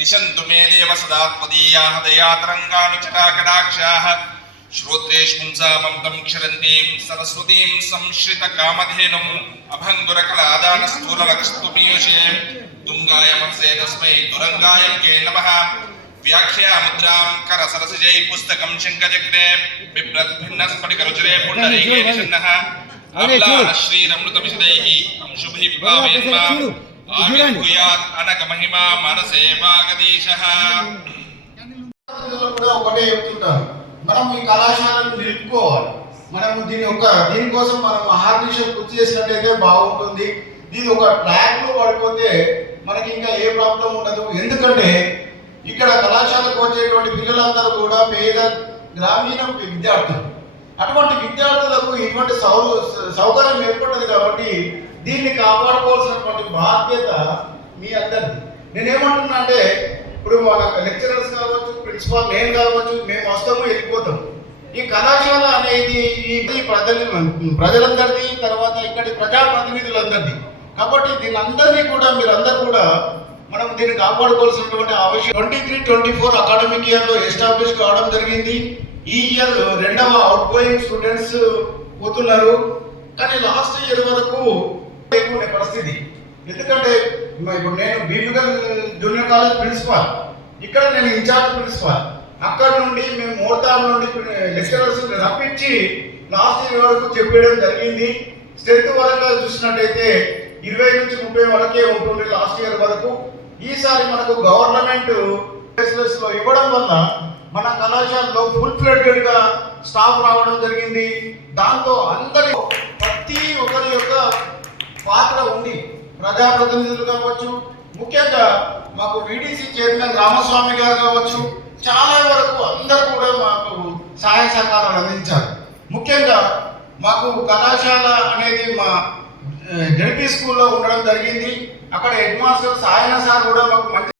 दिशन्तु मे देव सदा त्वदीयाः दयातरङ्गानुचराकटाक्षाः श्रोत्रेषु पुंसाममृतं क्षरन्तीं सरस्वतीं संश्रितकामधेनुम् अभङ्गुरकलादानस्थूलवक्षस्तुपीयूषे तुङ्गाय मनसे तस्मै दुरङ्गाय के नमः व्याख्यामुद्रां करसरसिजै पुस्तकं शङ्खचक्रे बिभ्रद्भिन्नस्फटिकरुचिरे पुण्डरीके निषण्णः अम्लाः श्रीरमृतविशदैः अंशुभिः भावयन्माम् आविर्भूयात् अनघमहिमा मनसे वागदीशः। ఒకటే చెప్తుంటారు, మనం ఈ కళాశాలను నిలుపుకోవాలి. మనం దీనికోసం మనం మహార్నిషం కృషి చేసినట్టయితే బాగుంటుంది. దీని ఒక ట్రాక్ లో పడిపోతే మనకి ఇంకా ఏ ప్రాబ్లం ఉండదు. ఎందుకంటే ఇక్కడ కళాశాలకు వచ్చేటువంటి పిల్లలందరూ కూడా పేద గ్రామీణ విద్యార్థులు. అటువంటి విద్యార్థులకు ఇటువంటి సౌకర్యం ఏర్పడ్డది కాబట్టి దీన్ని కాపాడుకోవాల్సినటువంటి బాధ్యత మీ అందరిది. నేనేమంటున్నా అంటే ఇప్పుడు మన లెక్చరర్స్ కావచ్చు, ప్రిన్సిపాల్ నేను కావచ్చు, మేము వస్తాము వెళ్ళిపోతాం. ఈ కళాశాల అనేది ఈ ప్రజలందరిది, తర్వాత ఇక్కడి ప్రజాప్రతినిధులందరిది. కాబట్టి దీని అందరినీ కూడా మీరందరూ కూడా మనం దీన్ని కాపాడుకోవాల్సినటువంటి అవసరం. 23-24 అకాడమిక్ ఇయర్లో ఎస్టాబ్లిష్ కావడం జరిగింది. ఈ ఇయర్ రెండవ అవుట్ గోయింగ్ స్టూడెంట్స్ పోతున్నారు. కానీ లాస్ట్ ఇయర్ వరకు లేకునే పరిస్థితి. ఎందుకంటే ఇప్పుడు నేను బీబీగల్ జూనియర్ కాలేజ్ ప్రిన్సిపాల్, ఇక్కడ నేను ఇన్ఛార్జ్ ప్రిన్సిపాల్. అక్కడ నుండి మేము మోర్తార్ నుండి లెక్చరర్స్ రప్పించి లాస్ట్ ఇయర్ వరకు చెప్పడం జరిగింది. స్ట్రెంత్ వరకు చూసినట్టయితే 20 నుంచి 30 వరకే ఉంటుంది లాస్ట్ ఇయర్ వరకు. ఈసారి మనకు గవర్నమెంట్ లో ఇవ్వడం వల్ల మన కళాశాలలో ఫుల్ ఫ్లెడ్జెడ్ గా స్టాఫ్ రావడం జరిగింది. దాంతో అందరి ప్రతి ఒక్కరి యొక్క పాత్ర ఉంది. ప్రజాప్రతినిధులు కావచ్చు, ముఖ్యంగా మాకు వీడీసీ చైర్మన్ రామస్వామి గారు కావచ్చు, చాలా వరకు అందరూ కూడా మాకు సహాయ సహకారాలు అందించారు. ముఖ్యంగా మాకు కళాశాల అనేది మా జడ్పీ స్కూల్లో ఉండడం జరిగింది. అక్కడ హెడ్ మాస్టర్ సాయన సార్ కూడా మాకు మంచి